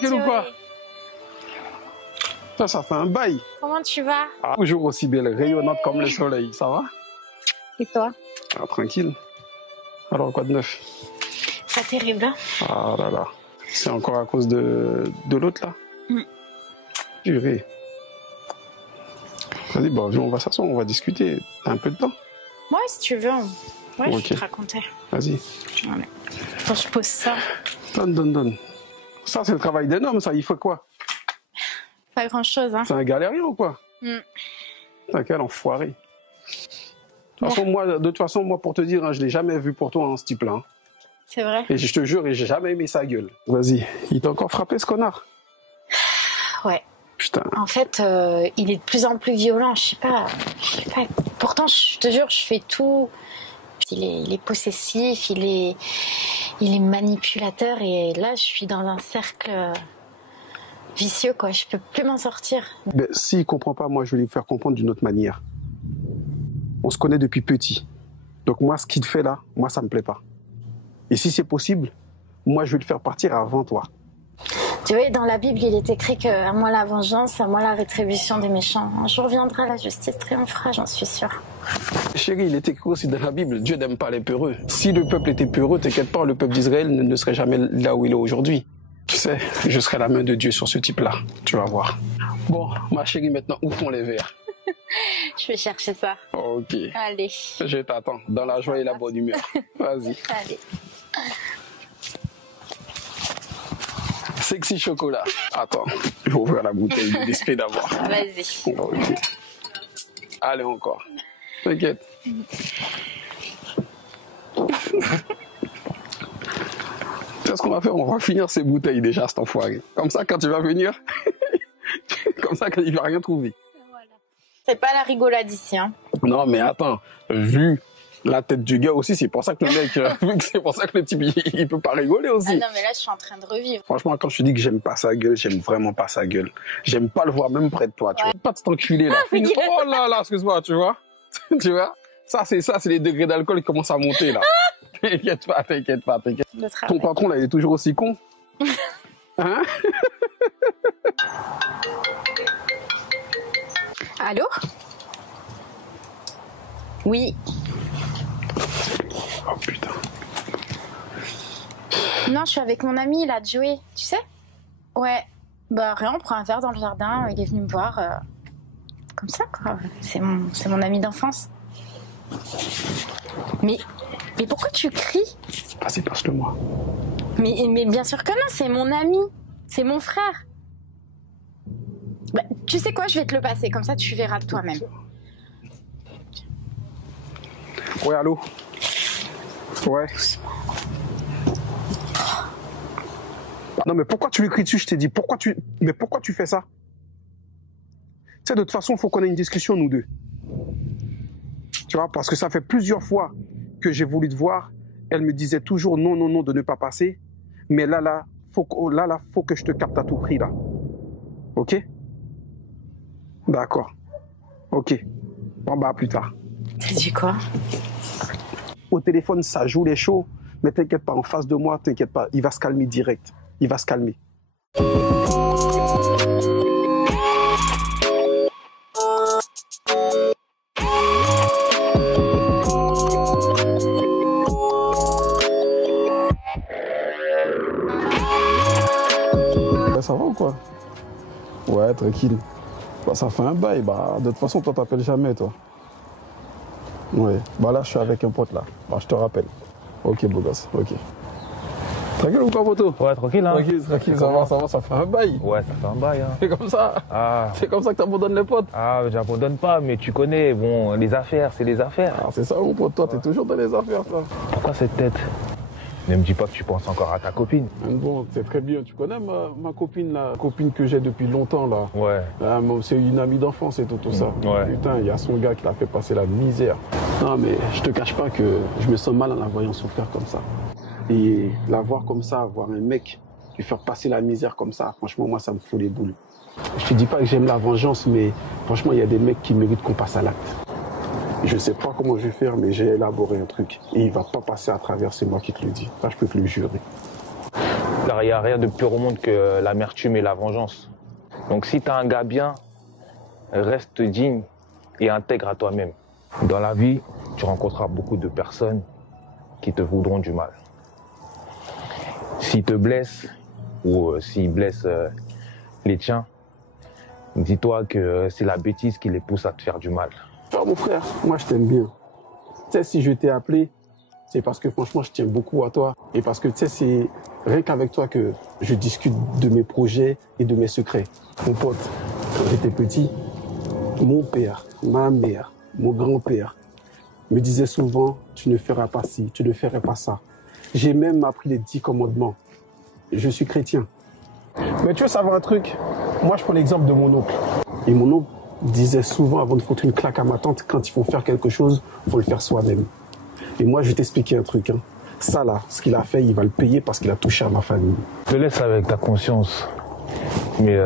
tranquille ou quoi? Ça fait un bail. Comment tu vas? Toujours aussi belle, rayonnante comme le soleil, ça va? Et toi? Tranquille. Alors, quoi de neuf? Pas terrible, hein? Ah là là. C'est encore à cause de l'autre, là? Purée. Vas-y, bon, viens, on va s'asseoir, on va discuter. T'as un peu de temps? Ouais, si tu veux. Ouais, Ok. je vais te raconter. Vas-y. Ouais. Quand je pose ça. Donne. Ça, c'est le travail d'un homme, ça. Il faut quoi? Pas grand-chose, hein? C'est un galérien ou quoi? T'as quel enfoiré. De toute façon, moi, pour te dire, hein, je l'ai jamais vu pour toi, hein, ce type-là. Hein. C'est vrai? Et je te jure, j'ai jamais aimé sa gueule. Vas-y, il t'a encore frappé, ce connard? Ouais. Putain. En fait, il est de plus en plus violent, je sais pas. Pourtant, je te jure, je fais tout. Il est possessif, il est manipulateur, et là, je suis dans un cercle vicieux, quoi. Je peux plus m'en sortir. Ben, s'il comprend pas, moi, je vais lui faire comprendre d'une autre manière. On se connaît depuis petit. Donc moi, ce qu'il te fait là, moi, ça me plaît pas. Et si c'est possible, moi, je vais le faire partir avant toi. Tu vois, dans la Bible, il est écrit que à moi la vengeance, à moi la rétribution des méchants. Un jour viendra, la justice triomphera, j'en suis sûre. Chérie, il est écrit aussi dans la Bible, Dieu n'aime pas les peureux. Si le peuple était peureux, t'inquiète pas, le peuple d'Israël ne serait jamais là où il est aujourd'hui. Tu sais, je serai la main de Dieu sur ce type-là, tu vas voir. Bon, ma chérie, maintenant, où font les verres? Je vais chercher ça. Ok. Allez. Je t'attends, dans la joie et la bonne humeur. Vas-y. Allez. Sexy chocolat. Attends, je vais ouvrir la bouteille de biscuit d'abord. Vas-y. Ok. Allez, encore. T'inquiète. Qu'est-ce qu'on va faire? On va finir ces bouteilles déjà, cet enfoiré. Comme ça, quand tu vas venir, comme ça, quand il va rien trouver. Voilà. C'est pas la rigolade ici, hein. Non, mais attends, vu la tête du gars aussi, c'est pour ça que le mec, vu que c'est pour ça que le type, il peut pas rigoler aussi. Ah non, mais là, je suis en train de revivre. Franchement, quand je te dis que j'aime pas sa gueule, j'aime vraiment pas sa gueule. J'aime pas le voir même près de toi, tu vois. Pas de cet enculé là. Oh là là, excuse-moi, tu vois. Tu vois. Ça, c'est les degrés d'alcool qui commencent à monter là. T'inquiète pas. Ton patron là, il est toujours aussi con. Hein? Allô? Oui. Oh putain. Non, je suis avec mon ami là, Joey, tu sais? Ouais. Bah rien, on prend un verre dans le jardin, il est venu me voir. Comme ça, quoi. C'est mon ami d'enfance. Mais pourquoi tu cries? Vas-y, passe-le-moi. Mais bien sûr que non, c'est mon ami. C'est mon frère. Bah, tu sais quoi, je vais te le passer, comme ça tu verras de toi-même. Ouais, allô? Ouais. Non, mais pourquoi tu lui cries dessus? Je t'ai dit, pourquoi tu fais ça? Tu sais, de toute façon, il faut qu'on ait une discussion, nous deux. Tu vois, parce que ça fait plusieurs fois que j'ai voulu te voir. Elle me disait toujours non, de ne pas passer. Mais là, faut que je te capte à tout prix, là. Ok? D'accord. Ok. Bon, bah, à plus tard. T'as dit quoi? Au téléphone, ça joue les shows. Mais t'inquiète pas, en face de moi, t'inquiète pas. Il va se calmer direct. Il va se calmer. Ça va ou quoi? Ouais, tranquille. Bah, ça fait un bail. Bah, de toute façon, toi, t'appelles jamais, toi. Ouais. Bah là, je suis avec un pote, là. Bah, je te rappelle. Ok, beau gosse. Ok. Tranquille ou quoi, poteau? Ouais, tranquille, hein. Tranquille, ça fait un bail. Ouais, ça fait un bail, hein. C'est comme ça. Ah. C'est comme ça que t'abandonnes les potes. Ah, j'abandonne pas, mais tu connais, bon, les affaires, c'est les affaires. Ah, c'est ça, mon pote. Toi, t'es toujours dans les affaires, toi. Pourquoi cette tête? Ne me dis pas que tu penses encore à ta copine. Bon, c'est très bien. Tu connais ma copine, la copine que j'ai depuis longtemps, là. Ouais. C'est une amie d'enfance et tout ça. Ouais. Putain, il y a son gars qui l'a fait passer la misère. Non, mais je te cache pas que je me sens mal en la voyant souffrir comme ça. Et la voir comme ça, voir un mec lui faire passer la misère comme ça, franchement, moi, ça me fout les boules. Je te dis pas que j'aime la vengeance, mais franchement, il y a des mecs qui méritent qu'on passe à l'acte. Je sais pas comment je vais faire, mais j'ai élaboré un truc. Et il va pas passer à travers, c'est moi qui te le dis. Là, je peux te le jurer. Car il n'y a rien de pire au monde que l'amertume et la vengeance. Donc si tu as un gars bien, reste digne et intègre à toi-même. Dans la vie, tu rencontreras beaucoup de personnes qui te voudront du mal. S'ils te blessent ou s'ils blessent les tiens, dis-toi que c'est la bêtise qui les pousse à te faire du mal. Oh, mon frère, moi je t'aime bien. Tu sais, si je t'ai appelé, c'est parce que franchement je tiens beaucoup à toi. Et parce que tu sais, c'est rien qu'avec toi que je discute de mes projets et de mes secrets. Mon pote, quand j'étais petit, mon père, ma mère, mon grand-père me disaient souvent, tu ne feras pas ci, tu ne feras pas ça. J'ai même appris les 10 commandements. Je suis chrétien. Mais tu veux savoir un truc? Moi, je prends l'exemple de mon oncle. Et mon oncle disait souvent, avant de foutre une claque à ma tante, quand il faut faire quelque chose, il faut le faire soi-même. Et moi, je vais t'expliquer un truc. Ça, là, ce qu'il a fait, il va le payer parce qu'il a touché à ma famille. Je te laisse avec ta conscience. Mais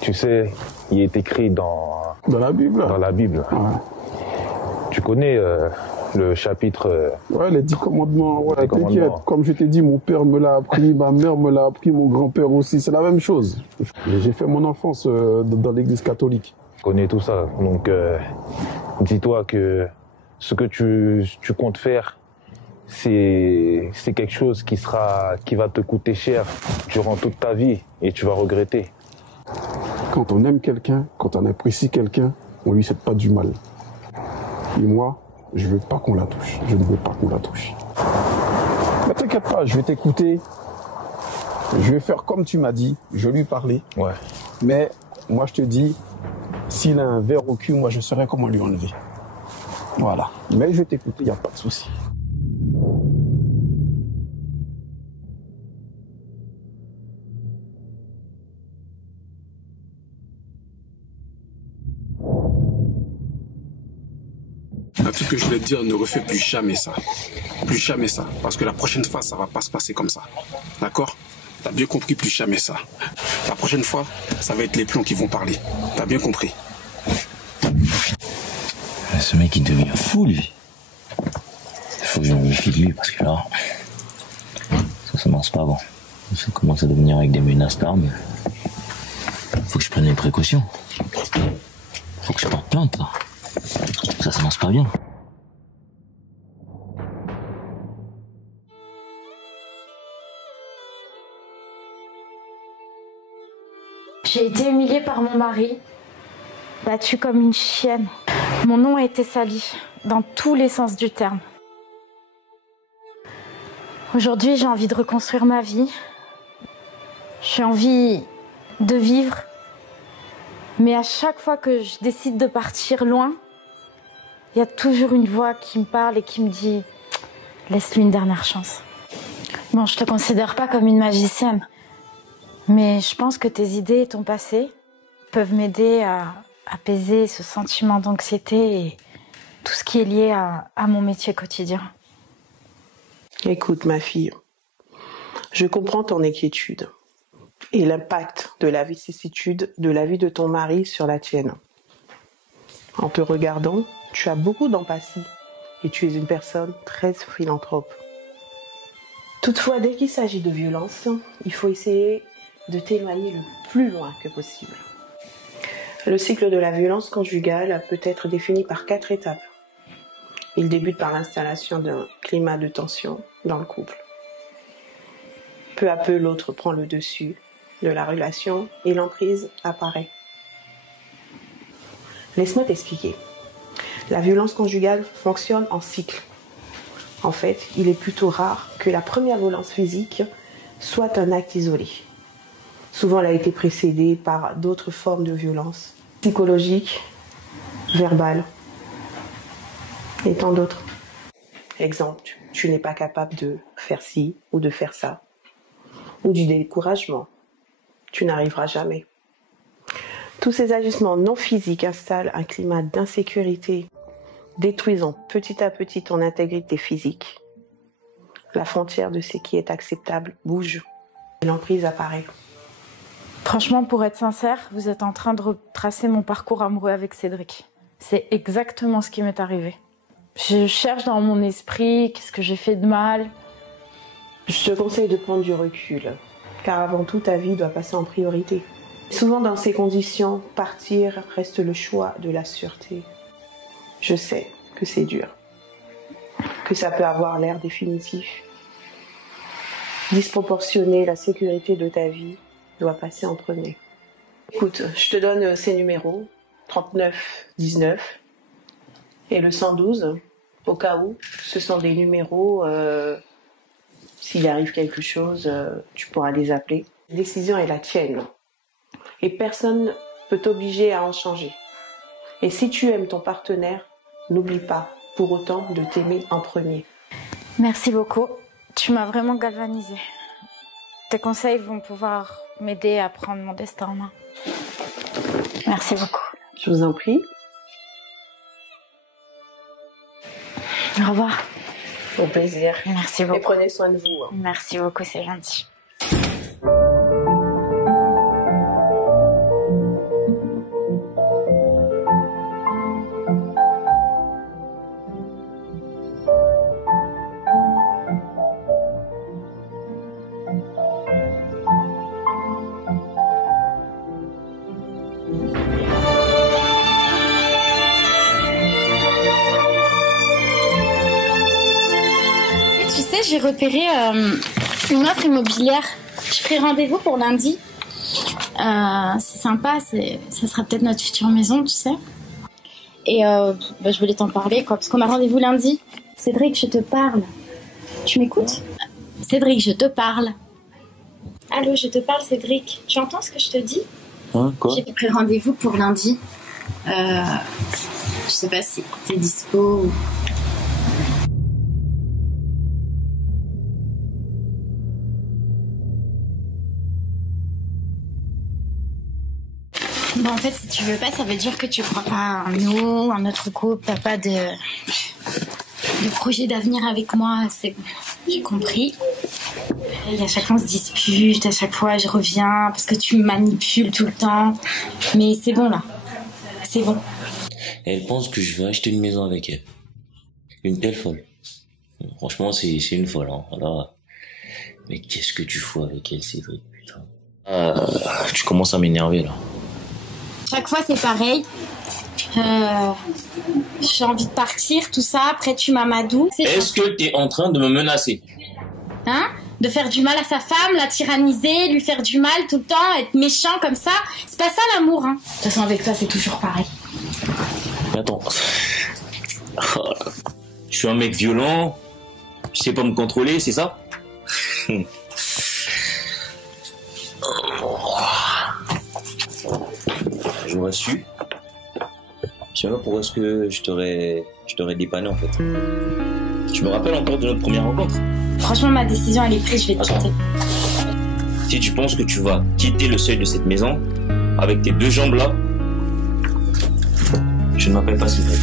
tu sais, il est écrit dans la Bible. Dans la Bible. Ouais. Tu connais le chapitre... Ouais, les 10 commandements. Ouais, t'inquiète. Comme je t'ai dit, mon père me l'a appris, ma mère me l'a appris, mon grand-père aussi. C'est la même chose. J'ai fait mon enfance dans l'église catholique. Je connais tout ça. Donc, dis-toi que ce que tu comptes faire, c'est quelque chose qui va te coûter cher durant toute ta vie et tu vas regretter. Quand on aime quelqu'un, quand on apprécie quelqu'un, on lui souhaite pas du mal. Et moi, je veux pas qu'on la touche. Je ne veux pas qu'on la touche. Mais t'inquiète pas, je vais t'écouter. Je vais faire comme tu m'as dit. Je vais lui parler. Ouais. Mais moi, je te dis, s'il a un verre au cul, moi, je saurais comment lui enlever. Voilà. Mais je vais t'écouter, il n'y a pas de souci. Un truc que je voulais te dire, ne refais plus jamais ça. Plus jamais ça. Parce que la prochaine fois, ça va pas se passer comme ça. D'accord? T'as bien compris, plus jamais ça. La prochaine fois, ça va être les plombs qui vont parler. T'as bien compris? Ce mec, il devient fou, lui. Il faut que je me méfie de lui, parce que là, ça commence pas bon. Ça commence à devenir avec des menaces d'armes. Faut que je prenne mes précautions. Faut que je porte plainte, là. Ça s'annonce pas bien. J'ai été humiliée par mon mari, battue comme une chienne. Mon nom a été sali, dans tous les sens du terme. Aujourd'hui, j'ai envie de reconstruire ma vie. J'ai envie de vivre. Mais à chaque fois que je décide de partir loin, il y a toujours une voix qui me parle et qui me dit « Laisse-lui une dernière chance ». Bon, je te considère pas comme une magicienne, mais je pense que tes idées et ton passé peuvent m'aider à apaiser ce sentiment d'anxiété et tout ce qui est lié à mon métier quotidien. Écoute, ma fille, je comprends ton inquiétude et l'impact de la vicissitude de la vie de ton mari sur la tienne. En te regardant, tu as beaucoup d'empathie et tu es une personne très philanthrope. Toutefois, dès qu'il s'agit de violence, il faut essayer de t'éloigner le plus loin que possible. Le cycle de la violence conjugale peut être défini par 4 étapes. Il débute par l'installation d'un climat de tension dans le couple. Peu à peu, l'autre prend le dessus de la relation et l'emprise apparaît. Laisse-moi t'expliquer. La violence conjugale fonctionne en cycle. En fait, il est plutôt rare que la première violence physique soit un acte isolé. Souvent, elle a été précédée par d'autres formes de violence, psychologiques, verbales, et tant d'autres. Exemple, tu n'es pas capable de faire ci ou de faire ça, ou du découragement. Tu n'arriveras jamais. Tous ces agissements non physiques installent un climat d'insécurité, détruisant petit à petit ton intégrité physique. La frontière de ce qui est acceptable bouge et l'emprise apparaît. Franchement, pour être sincère, vous êtes en train de retracer mon parcours amoureux avec Cédric. C'est exactement ce qui m'est arrivé. Je cherche dans mon esprit qu'est-ce que j'ai fait de mal. Je te conseille de prendre du recul, car avant tout, ta vie doit passer en priorité. Souvent, dans ces conditions, partir reste le choix de la sûreté. Je sais que c'est dur, que ça peut avoir l'air définitif. Disproportionner la sécurité de ta vie doit passer en premier. Écoute, je te donne ces numéros, 39 19 et le 112, au cas où. Ce sont des numéros, s'il arrive quelque chose, tu pourras les appeler. La décision est la tienne. Et personne ne peut t'obliger à en changer. Et si tu aimes ton partenaire, n'oublie pas pour autant de t'aimer en premier. Merci beaucoup. Tu m'as vraiment galvanisée. Tes conseils vont pouvoir m'aider à prendre mon destin en main. Merci beaucoup. Je vous en prie. Au revoir. Au plaisir. Merci beaucoup. Et prenez soin de vous. Merci beaucoup, c'est gentil. J'ai repéré une offre immobilière. J'ai pris rendez-vous pour lundi. C'est sympa, ça sera peut-être notre future maison, tu sais. Et je voulais t'en parler, quoi, parce qu'on a rendez-vous lundi. Cédric, je te parle. Tu m'écoutes? Cédric, je te parle. Allô, je te parle, Cédric. Tu entends ce que je te dis? Hein, quoi? J'ai pris rendez-vous pour lundi. Je sais pas si t'es dispo ou... Bon, en fait, si tu veux pas, ça veut dire que tu crois pas en nous, en notre couple, t'as pas de projet d'avenir avec moi, c'est bon. J'ai compris. Et à chaque fois, on se dispute, à chaque fois, je reviens parce que tu me manipules tout le temps. Mais c'est bon, là. C'est bon. Elle pense que je vais acheter une maison avec elle. Une telle folle. Franchement, c'est une folle, hein. Alors, mais qu'est-ce que tu fous avec elle, Cédric, putain. Tu commences à m'énerver, là. Chaque fois, c'est pareil. J'ai envie de partir, tout ça. Après, tu m'amadoues. Est-ce que t'es en train de me menacer? Hein? De faire du mal à sa femme, la tyranniser, lui faire du mal tout le temps, être méchant comme ça. C'est pas ça l'amour, hein. De toute façon, avec toi, c'est toujours pareil. Mais attends. Je suis un mec violent. Je sais pas me contrôler, c'est ça? J'aurais su. Je sais pas pourquoi est-ce que je t'aurais dépanné, en fait. Tu me rappelles encore de notre première rencontre? Franchement, ma décision, elle est prise, je vais te quitter. Si tu penses que tu vas quitter le seuil de cette maison, avec tes deux jambes là, je ne m'appelle pas Cédric.